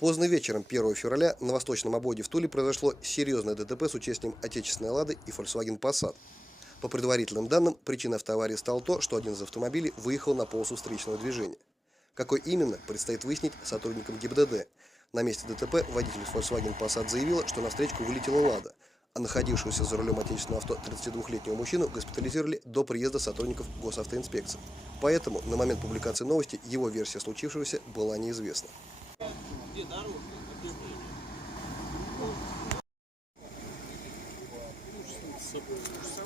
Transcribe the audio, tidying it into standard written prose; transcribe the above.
Поздно вечером 1 февраля на восточном ободе в Туле произошло серьезное ДТП с участием отечественной «Лады» и Volkswagen Passat. По предварительным данным, причиной автоаварии стало то, что один из автомобилей выехал на полосу встречного движения. Какой именно, предстоит выяснить сотрудникам ГИБДД. На месте ДТП водитель Volkswagen Passat заявила, что на встречку вылетела «Лада», а находившегося за рулем отечественного авто 32-летнего мужчину госпитализировали до приезда сотрудников госавтоинспекции. Поэтому на момент публикации новости его версия случившегося была неизвестна. Где дорога? С собой просто.